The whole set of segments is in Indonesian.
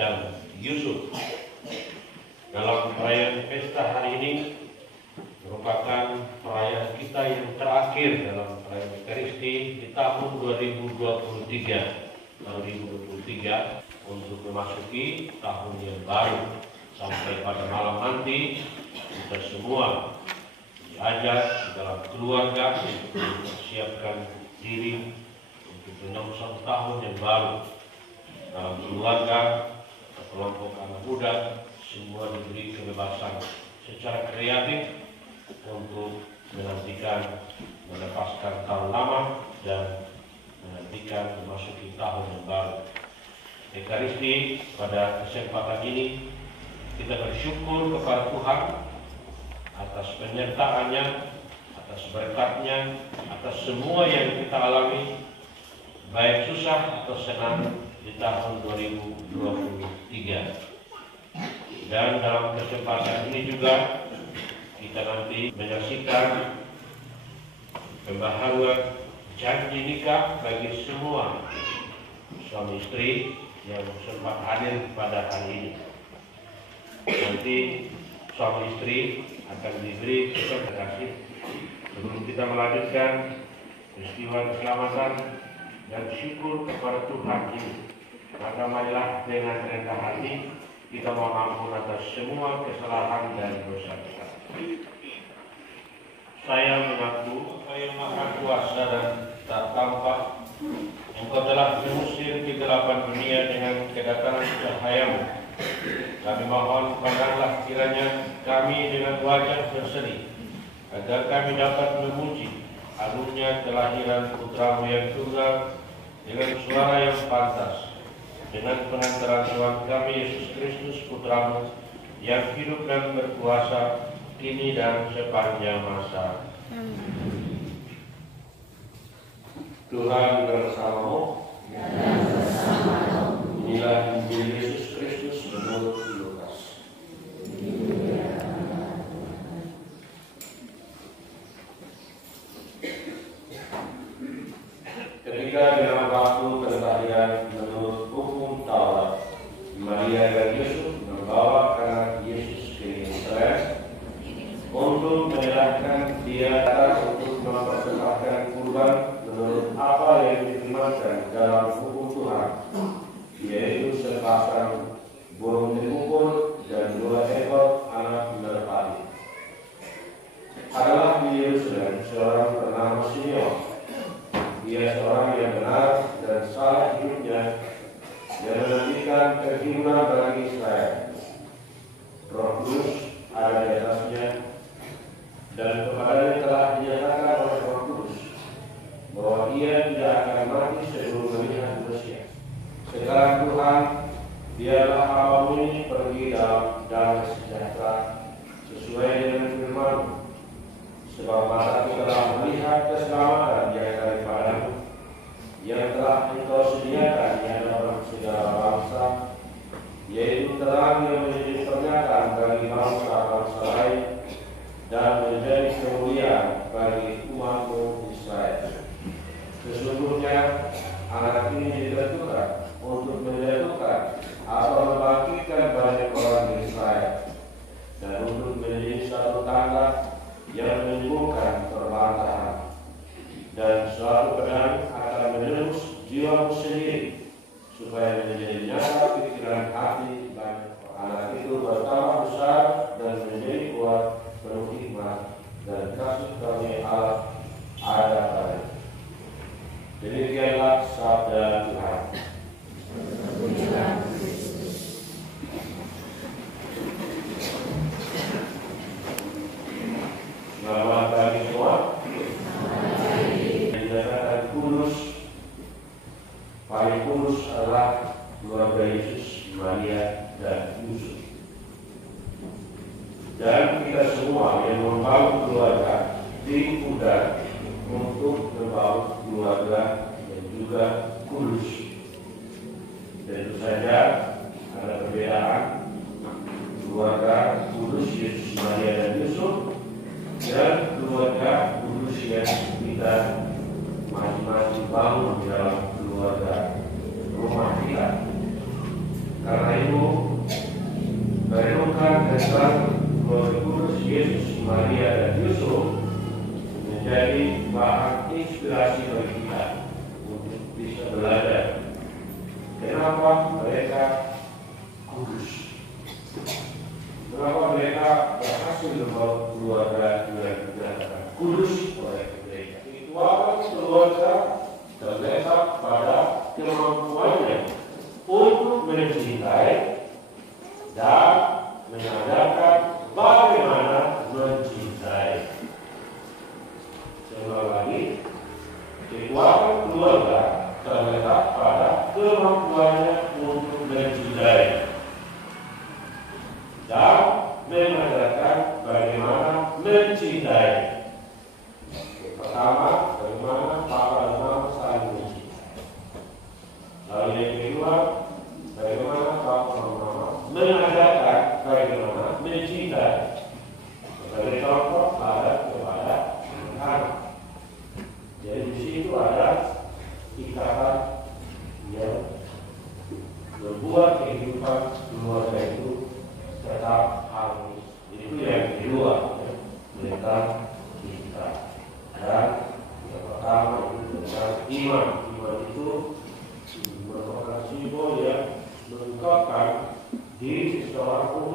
dan Yusuf. Dalam perayaan pesta hari ini merupakan perayaan kita yang terakhir dalam perayaan Ekaristi di tahun 2023 untuk memasuki tahun yang baru. Sampai pada malam nanti kita semua diajak di dalam keluarga untuk mempersiapkan diri untuk menyongsong tahun yang baru. Dalam keluarga, kelompok anak muda, semua diberi kebebasan secara kreatif untuk menantikan melepaskan tahun lama dan menantikan memasuki tahun yang baru. Ekaristi pada kesempatan ini kita bersyukur kepada Tuhan atas penyertaannya, atas berkatnya, atas semua yang kita alami, baik susah atau senang di tahun 2023. Dan dalam kesempatan ini juga kita nanti menyaksikan pembaharuan janji nikah bagi semua suami istri yang sempat hadir pada hari ini. Nanti suami istri akan diberi kasih. Sebelum kita melanjutkan peristiwa keselamatan dan syukur kepada Tuhan ini, maka marilah dengan rendah hati kita mohon ampun atas semua kesalahan dan dosa kita. Saya mengaku Engkau Maha Kuasa dan tak tampak, Engkau telah mengusir kegelapan dunia dengan kedatangan cahaya-Mu. Kami mohon pandanglah kiranya kami dengan wajah berseri, agar kami dapat memuji agungnya kelahiran Putra-Mu yang tunggal dengan suara yang pantas, dengan pengantaran Tuhan kami Yesus Kristus Putra-Mu yang hidup dan berkuasa kini dan sepanjang masa. Tuhan bersamamu. Inilah Injil Yesus Kristus menurut Lukas. Ketika dalam waktu kelahiran menurut hukum Taurat, Maria dan Yusuf membawa anak Yesus ke Yerusalem untuk menyerahkan dia untuk mempersembahkan kurban menurut apa yang difirmankan dalam hukum Tuhan, yaitu sepasang burung dipukul dan 2 ekor anak merpati. Adalah di Yerusalem seorang bernama Simeon. Dia seorang yang benar dan saleh hidupnya, yang menantikan kehidupan bagi Israel. Roh Kudus ada di atasnya, dan kepadanya telah dinyatakan oleh Roh Kudus bahwa ia tidak akan mati sebelum melihat Mesias. Sekarang Tuhan, biarlah hamba-Mu ini pergi dalam damai sejahtera sesuai dengan firman-Mu, sebab mataku telah melihat keselamatan yang daripada-Mu, yang telah Engkau sediakan di hadapan segala bangsa, yaitu terang yang menjadi pernyataan bagi bangsa-bangsa lain dan menjadi kemuliaan bagi umat-Mu Israel. Sesungguhnya anak ini ditentukan untuk menjatuhkan atau membangkitkan banyak orang di Israel, dan untuk menjadi satu tanda yang menimbulkan perbantahan, dan suatu pedang akan menembus jiwa-Mu sendiri, supaya menjadi nyata pikiran hati banyak orang. Anak itu bertambah besar dan menjadi kuat, penuh hikmat, dan kasih karunia Allah ada padanya. Demikianlah sabda Tuhan. Selamat pagi semua. Dikatakan kudus, paling kudus adalah keluarga Yesus, Maria, dan Yusuf. Dan kita semua yang membangun keluarga diundang untuk membangun keluarga yang juga kudus. Tentu saja ada perbedaan keluarga kudus Yesus, Maria, dan Yusuf, dan keluarga kudus yang kita masing-masing bangun di dalam keluarga rumah kita. Karena itu merenungkan tentang Roh Kudus, Yesus, Maria, dan Yusuf menjadi bahan inspirasi bagi kita untuk bisa belajar kenapa mereka kudus, kenapa mereka berhasil membawa keluarga dengan kudus oleh mereka. Itu akan keluarga terletak pada kemampuannya untuk mencintai dan mengajarkan bagaimana mencintai. Sekali lagi, kekuatan keluarga terletak pada kemampuannya untuk mencintai dan mengajarkan bagaimana mencintai. Pertama, bagaimana papa dan mama saling mencintai. Lalu yang kedua, bagaimana papa dan mama mengajarkan bagaimana mencintai. Sebagai contoh ada kepada anak. Jadi di situ ada ikatan yang membuat kehidupan keluarga itu tetap harmonis. Itu yang kedua, mereka cinta. Dan yang pertama itu tentang iman. Iman itu merupakan simbol yang mengungkapkan diri seseorang pun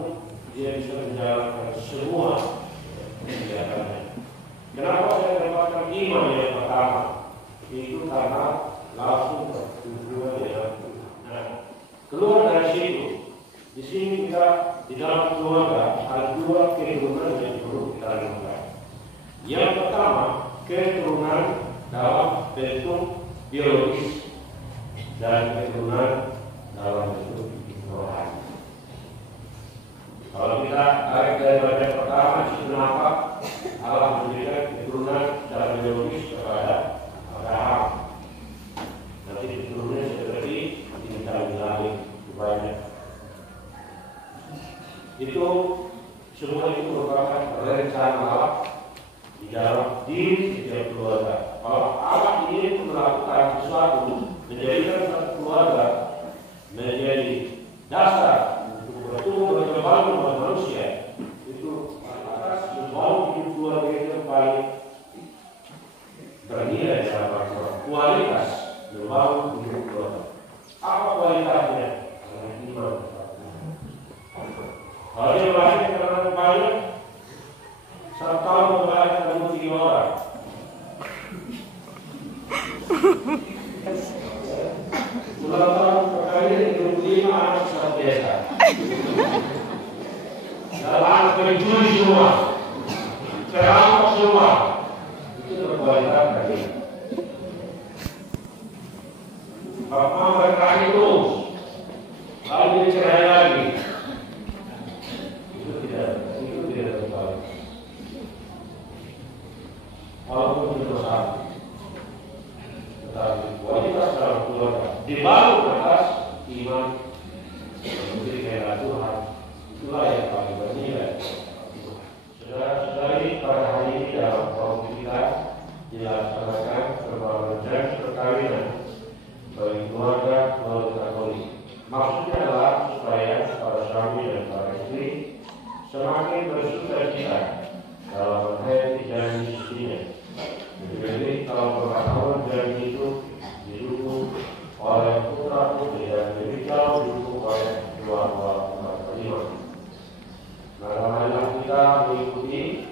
dia bisa menjalankan semua kegiatannya. Kenapa saya dapatkan iman yang pertama? Itu karena langsung berhubungan dengan Tuhan. Nah, keluar dari situ, di sini kita di dalam keluarga ada dua keturunan yang perlu kita renungkan. Yang pertama, keturunan dalam bentuk biologis dan keturunan dalam bentuk rohani. Kalau kita tarik dari bagian pertama, itu kenapa Allah memberikan keturunan dalam biologis kepada Abraham. Nanti keturunannya seperti bintang-bintang banyak. Itu semua itu merupakan rencana Allah di dalam diri setiap keluarga. Kalau Allah ingin melakukan sesuatu, menjadikan satu keluarga menjadi dasar untuk bertumbuh dan berkembang dengan manusia, itu atas membangun hidup keluarga yang paling bernilai dalam Al-Quran. Kualitas membangun hidup keluarga. Apa kualitasnya? Dengan iman. Kalau dia lahir karena banyak, 1 tahun membayar kamu 3 orang. Ulang tahun sekali 25 anak satu desa. Dan anak pencuri semua, perampok semua. Itu berkualitas tadi. Bapak berkali terus, lalu dicerai lagi. Itu tidak berkualitas. Walaupun itu dosa, tetapi kualitas dalam keluarga dibangun atas iman memberi kehendak Tuhan. Itulah yang paling bernilai. Saudara-saudari, pada hari ini dalam kaum kita dilaksanakan permohonan janji perkawinan bagi keluarga Katolik. Maksudnya adalah supaya para suami dan para istri semakin bersukacita dalam menghayati janji istrinya. Jadi kalau pengetahuan janji itu didukung oleh putra putri dan demikian didukung oleh dua-dua umat beriman. Marilah kita mengikuti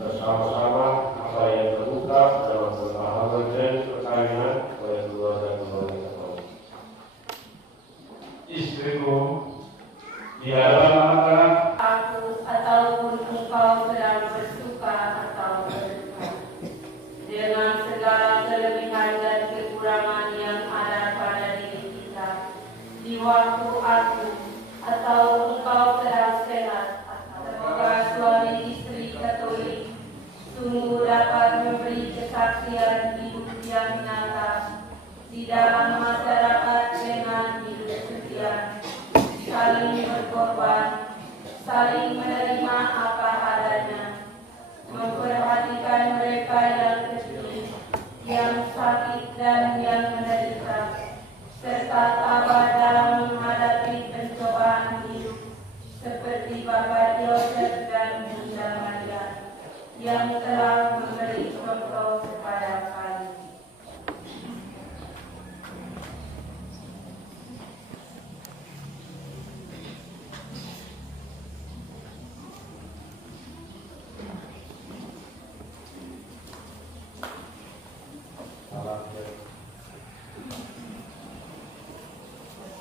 bersama-sama apa yang terungkap dalam pemahaman janji perkawinan oleh keluarga-keluarga Katolik. Istriku, di hadapan aku ataupun engkau sedang bersuka atau berduka, dengan segala kelebihan dan kekurangan yang ada pada diri kita, di waktu aku atau engkau sedang sehat, semoga suami istri Katolik sungguh dapat memberi kesaksian hidup yang nyata di dalam masyarakat dengan hidup setia, saling berkorban, saling menerima apa adanya, memperhatikan mereka yang kecil, yang sakit dan yang menderita, serta tabah dalam menghadapi pencobaan hidup, seperti Bapak Yosef dan Bunda Maria yang telah memberi contoh kepada kami.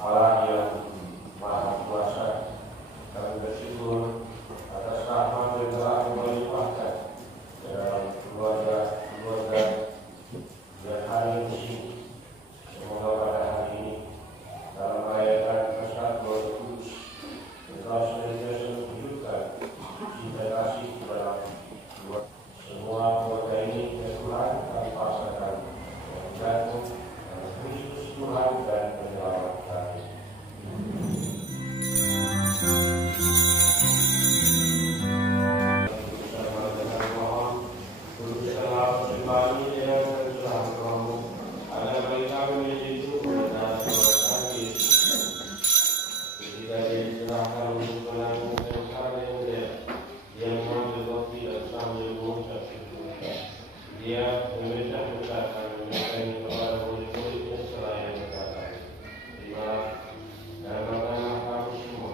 Allah yang Maha Kuasa, kami bersyukur atas rahmat yang telah melimpahkan dalam keluarga yang hari ini. Semoga pada hari ini dalam merayakan persatuan kudus, Engkau senantiasa menunjukkan cinta kasih kepada semua keluarga ini. Ya Tuhan, kami pasrahkan kepada Kristus Tuhan dan penyelamat kami. Dia memerintah berkata, memerintah kepada murid-muridnya setelah yang berkata, terimalah dan makanlah kamu semua.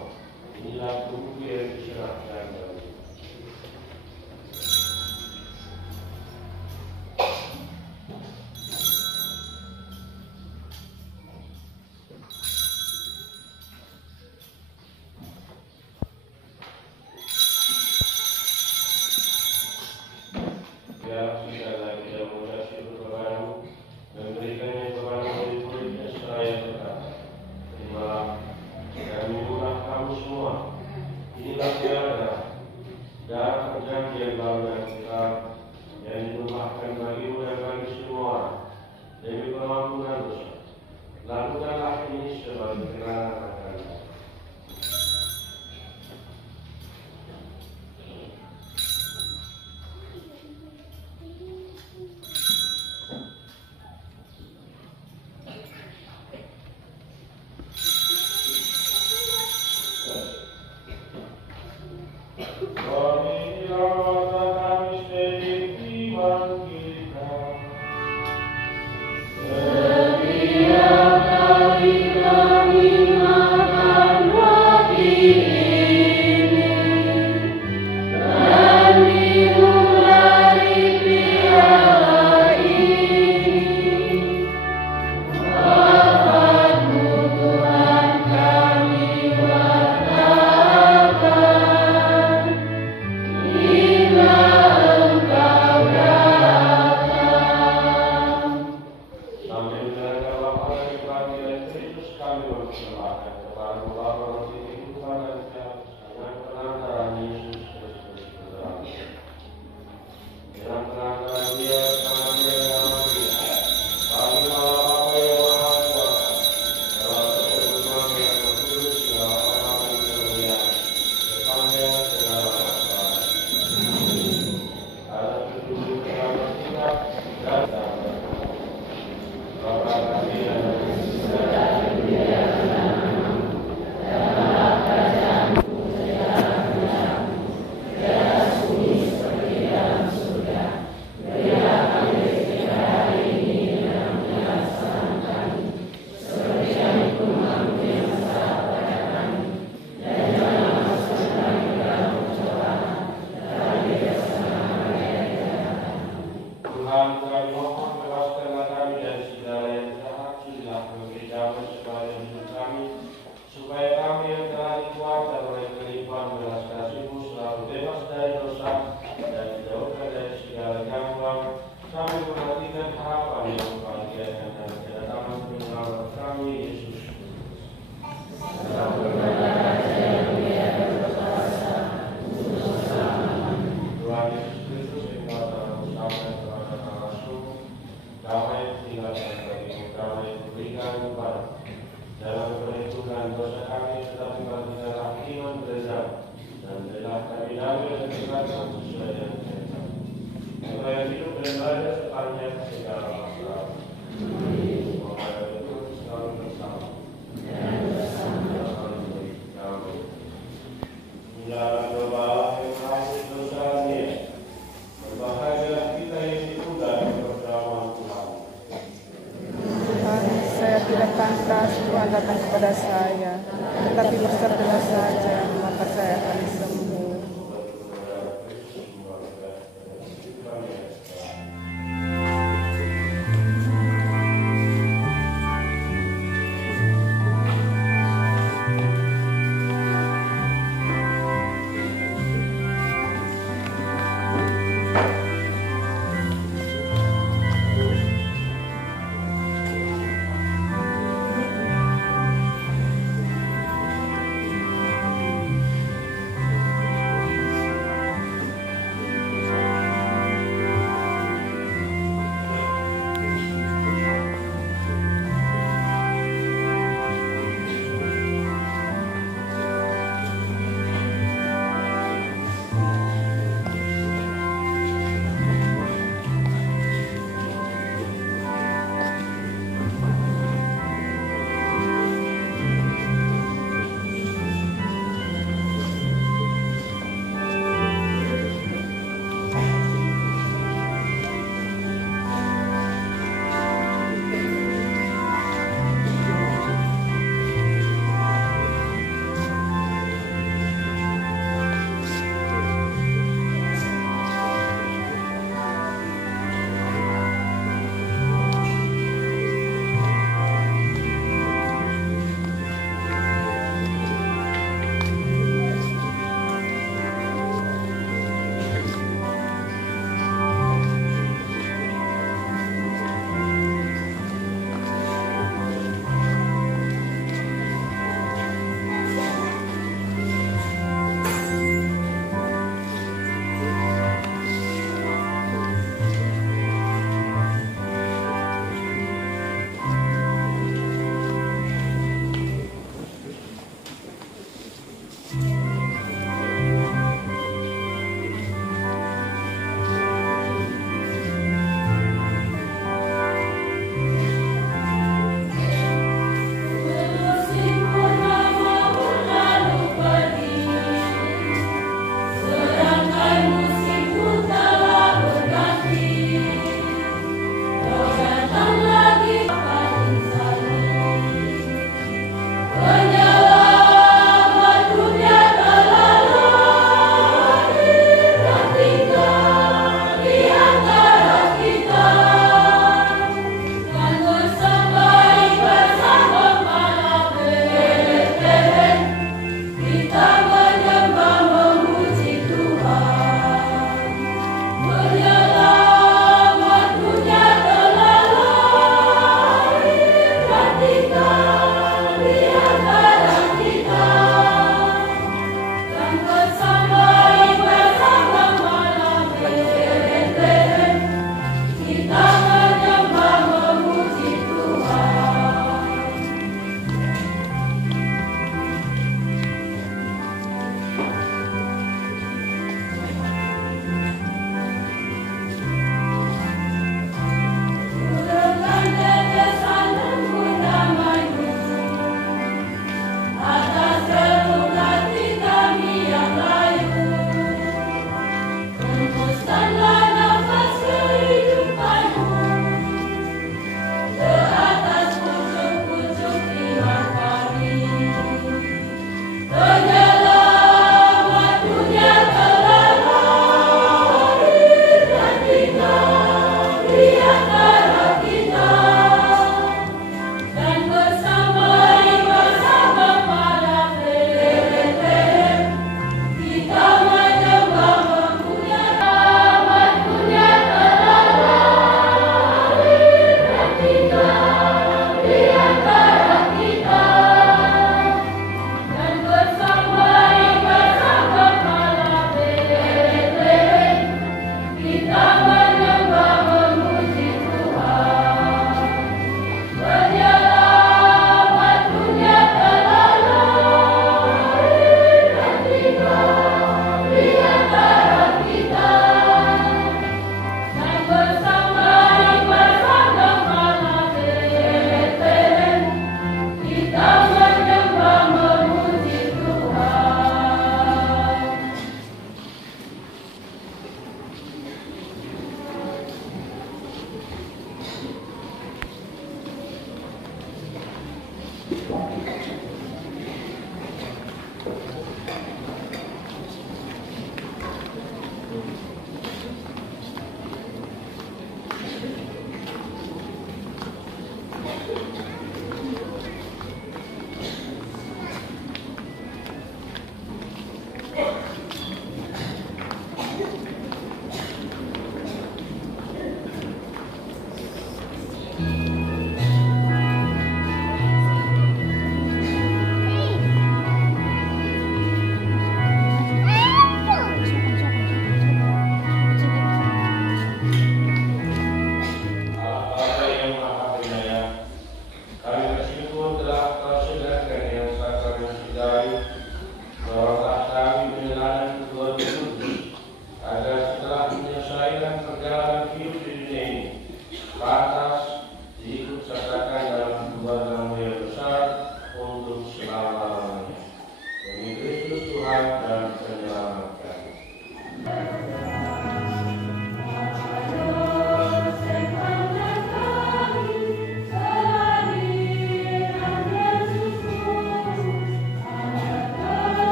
Inilah tubuhku yang diserahkan bagimu.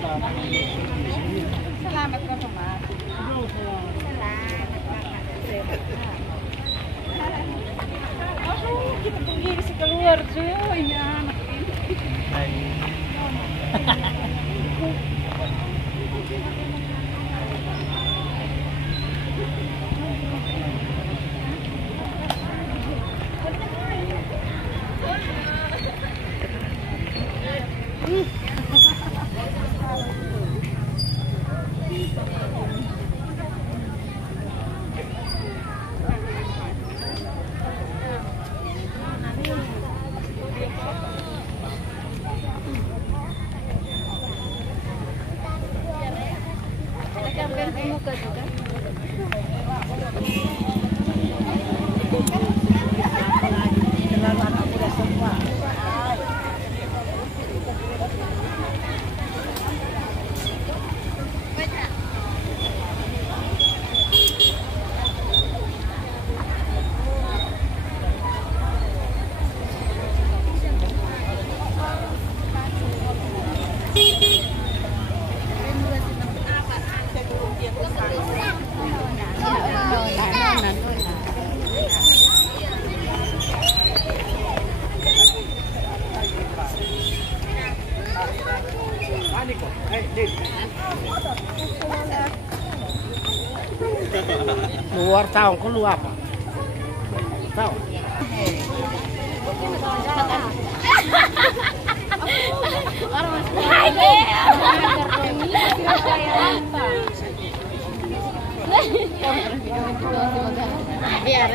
Selamat ka naman. Oh, kita pergi ke keluar cuy, ini anak ini. Muka juga. Terlalu anak muda semua. Luar tahun keluar apa? Tahu? Biar